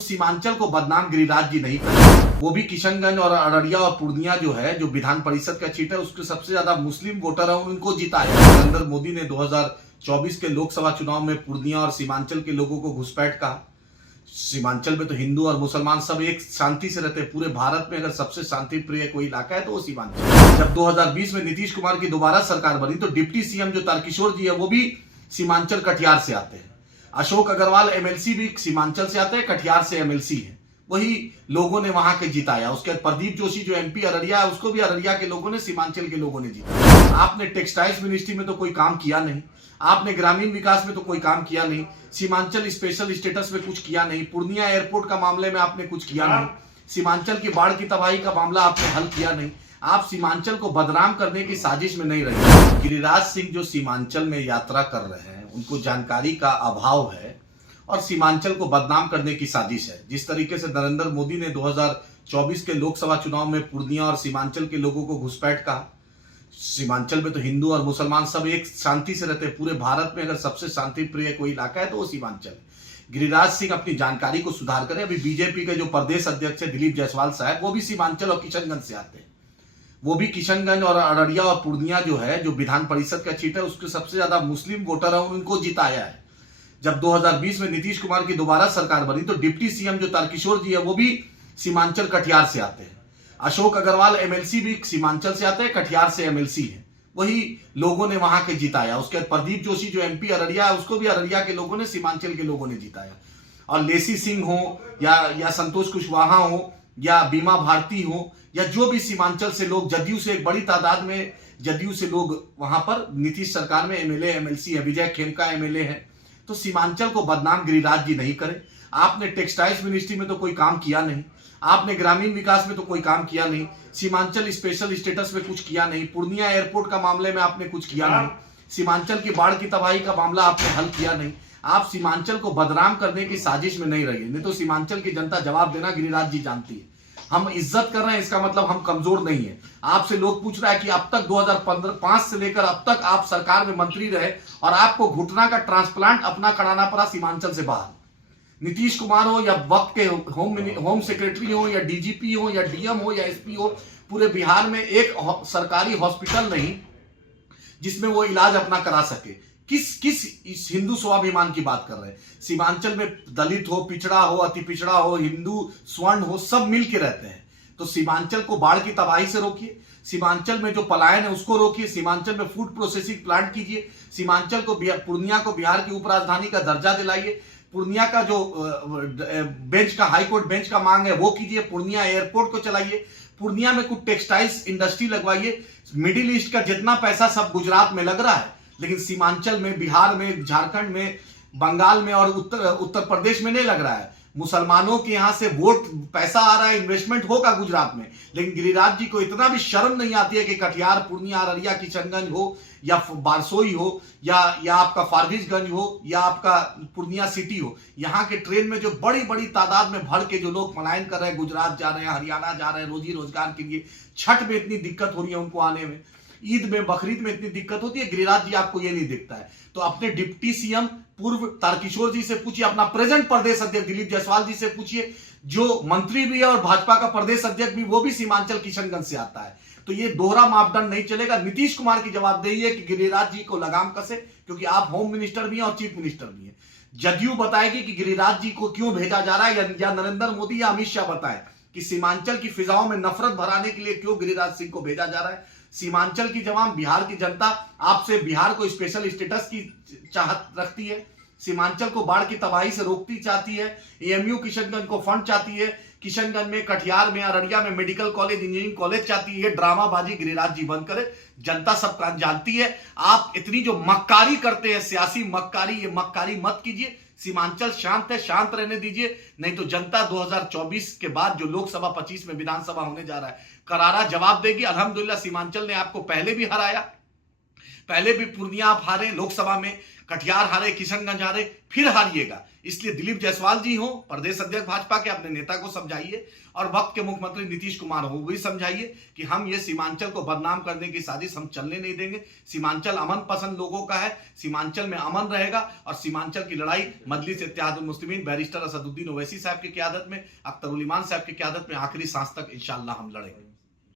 सीमांचल को बदनाम गिरिराज जी नहीं करे, वो भी किशनगंज और अररिया और पूर्णिया जो है, जो विधान परिषद का सीट है, उसके सबसे ज्यादा मुस्लिम वोटर है, उनको जिताया। नरेंद्र मोदी ने 2024 के लोकसभा चुनाव में पूर्णिया और सीमांचल के लोगों को घुसपैठ कहा। सीमांचल में तो हिंदू और मुसलमान सब एक शांति से रहते हैं। पूरे भारत में अगर सबसे शांति प्रिय कोई इलाका है तो वो सीमांचल। जब 2020 में नीतीश कुमार की दोबारा सरकार बनी तो डिप्टी सीएम जो तारकिशोर जी है वो भी सीमांचल कटिहार से आते हैं। अशोक अग्रवाल एमएलसी भी सीमांचल से आते हैं, कटिहार से एमएलसी है। वही लोगों ने वहां के जिताया। उसके बाद प्रदीप जोशी जो एमपी अररिया है, उसको भी अररिया के लोगों ने, सीमांचल के लोगों ने जिताया। आपने टेक्सटाइल्स मिनिस्ट्री में तो कोई काम किया नहीं, आपने ग्रामीण विकास में तो कोई काम किया नहीं, सीमांचल स्पेशल स्टेटस में कुछ किया नहीं, पूर्णिया एयरपोर्ट का मामले में आपने कुछ किया नहीं, सीमांचल की बाढ़ की तबाही का मामला आपने हल किया नहीं। आप सीमांचल को बदनाम करने की साजिश में नहीं रहे। गिरिराज सिंह जो सीमांचल में यात्रा कर रहे हैं, उनको जानकारी का अभाव है और सीमांचल को बदनाम करने की साजिश है। जिस तरीके से नरेंद्र मोदी ने 2024 के लोकसभा चुनाव में पूर्णिया और सीमांचल के लोगों को घुसपैठ कहा। सीमांचल में तो हिंदू और मुसलमान सब एक शांति से रहते हैं। पूरे भारत में अगर सबसे शांति प्रिय कोई इलाका है तो वो सीमांचल है। गिरिराज सिंह अपनी जानकारी को सुधार करें। अभी बीजेपी के जो प्रदेश अध्यक्ष है दिलीप जायसवाल साहब, वो भी सीमांचल और किशनगंज से आते हैं। वो भी किशनगंज और अररिया और पूर्णिया जो है, जो विधान परिषद का सीट है, उसके सबसे ज्यादा मुस्लिम वोटर है, उनको जिताया है। जब 2020 में नीतीश कुमार की दोबारा सरकार बनी तो डिप्टी सीएम जो तारकिशोर जी है वो भी सीमांचल कटिहार से आते हैं। अशोक अग्रवाल एमएलसी भी सीमांचल से आते हैं, कटिहार से एमएलसी है। वही लोगों ने वहां के जिताया। उसके बाद प्रदीप जोशी जो एमपी अररिया है, उसको भी अररिया के लोगों ने, सीमांचल के लोगों ने जिताया। और लेसी सिंह हो या संतोष कुशवाहा हो या बीमा भारती हो या जो भी सीमांचल से लोग, जदयू से एक बड़ी तादाद में जदयू से लोग वहां पर नीतीश सरकार में एमएलए एमएलसी है। विजय खेमका एमएलए है। तो सीमांचल को बदनाम गिरिराज जी नहीं करें। आपने टेक्सटाइल्स मिनिस्ट्री में तो कोई काम किया नहीं, आपने ग्रामीण विकास में तो कोई काम किया नहीं, सीमांचल स्पेशल स्टेटस में कुछ किया नहीं, पूर्णिया एयरपोर्ट का मामले में आपने कुछ किया नहीं, सीमांचल की बाढ़ की तबाही का मामला आपने हल किया नहीं। आप सीमांचल को बदनाम करने की साजिश में नहीं रहिए, नहीं तो सीमांचल की जनता जवाब देना गिरिराज जी जानती है। हम इज्जत कर रहे हैं, इसका मतलब हम कमजोर नहीं है। आपसे लोग पूछ रहा है कि अब तक 2015 से लेकर अब तक आप सरकार में मंत्री रहे और आपको घुटना का ट्रांसप्लांट अपना कराना पड़ा सीमांचल से बाहर। नीतीश कुमार हो या वक्त के होम सेक्रेटरी हो या डीजीपी हो या डीएम हो या एसपी हो, पूरे बिहार में एक सरकारी हॉस्पिटल नहीं जिसमें वो इलाज अपना करा सके। किस इस हिंदू स्वाभिमान की बात कर रहे हैं? सीमांचल में दलित हो, पिछड़ा हो, अति पिछड़ा हो, हिंदू स्वर्ण हो, सब मिल के रहते हैं। तो सीमांचल को बाढ़ की तबाही से रोकिए, सीमांचल में जो पलायन है उसको रोकिए, सीमांचल में फूड प्रोसेसिंग प्लांट कीजिए, सीमांचल को, पूर्णिया को बिहार की उपराजधानी का दर्जा दिलाइए, पूर्णिया का जो बेंच का, हाईकोर्ट बेंच का मांग है वो कीजिए, पूर्णिया एयरपोर्ट को चलाइए, पूर्णिया में कुछ टेक्सटाइल्स इंडस्ट्री लगवाइए। मिडिल ईस्ट का जितना पैसा सब गुजरात में लग रहा है, लेकिन सीमांचल में, बिहार में, झारखंड में, बंगाल में और उत्तर प्रदेश में नहीं लग रहा है। मुसलमानों के यहां से वोट, पैसा आ रहा है, इन्वेस्टमेंट होगा गुजरात में, लेकिन गिरिराज जी को इतना भी शर्म नहीं आती है कि कटिहार, पूर्णिया, अररिया, किशनगंज हो या बारसोई हो या आपका फारबिसगंज हो या आपका पूर्णिया सिटी हो, यहाँ के ट्रेन में जो बड़ी बड़ी तादाद में भर के जो लोग पलायन कर रहे हैं, गुजरात जा रहे हैं, हरियाणा जा रहे हैं रोजी रोजगार के लिए, छठ में इतनी दिक्कत हो रही है उनको आने में, ईद में, बकरीद में इतनी दिक्कत होती है, गिरिराज जी आपको ये नहीं दिखता है। तो अपने डिप्टी सीएम पूर्व तारकिशोर जी से पूछिए, अपना प्रेजेंट प्रदेश अध्यक्ष दिलीप जायसवाल जी से पूछिए, जो मंत्री भी है और भाजपा का प्रदेश अध्यक्ष भी, वो भी सीमांचल किशनगंज से आता है। तो ये दोहरा मापदंड नहीं चलेगा। नीतीश कुमार की जवाबदेही है कि गिरिराज जी को लगाम कसे, क्योंकि आप होम मिनिस्टर भी हैं और चीफ मिनिस्टर भी हैं। जदयू बताएगी कि गिरिराज जी को क्यों भेजा जा रहा है, या नरेंद्र मोदी या अमित शाह बताए कि सीमांचल की फिजाओं में नफरत भराने के लिए क्यों गिरिराज सिंह को भेजा जा रहा है। सीमांचल की जवान, बिहार की जनता आपसे बिहार को स्पेशल स्टेटस की चाहत रखती है, सीमांचल को बाढ़ की तबाही से रोकती चाहती है, एएमयू किशनगंज को फंड चाहती है, किशनगंज में, कटिहार में, अररिया में मेडिकल कॉलेज, इंजीनियरिंग कॉलेज चाहती है। ड्रामाबाजी गिरिराज जी बंद करे, जनता सब जानती है। आप इतनी जो मक्कारी करते हैं, सियासी मक्कारी, ये मक्कारी मत कीजिए। सीमांचल शांत है, शांत रहने दीजिए, नहीं तो जनता 2024 के बाद जो लोकसभा 25 में विधानसभा होने जा रहा है, करारा जवाब देगी। अल्हम्दुलिल्लाह सीमांचल ने आपको पहले भी हराया, पहले भी पूर्णिया आप हारे लोकसभा में, कटिहार हारे, किशनगंज हारे, फिर हारिएगा। इसलिए दिलीप जायसवाल जी हो, प्रदेश अध्यक्ष भाजपा के, अपने नेता को समझाइए, और वक्त के मुख्यमंत्री नीतीश कुमार हो, वो भी समझाइए कि हम ये सीमांचल को बदनाम करने की साजिश हम चलने नहीं देंगे। सीमांचल अमन पसंद लोगों का है, सीमांचल में अमन रहेगा, और सीमांचल की लड़ाई मजलिस इत्तेहादुल मुस्लिमीन बैरिस्टर असदुद्दीन ओवैसी साहब की क़यादत में, अख्तर उल ईमान साहब की क़यादत में आखिरी सांस तक इंशाअल्लाह हम लड़ेंगे।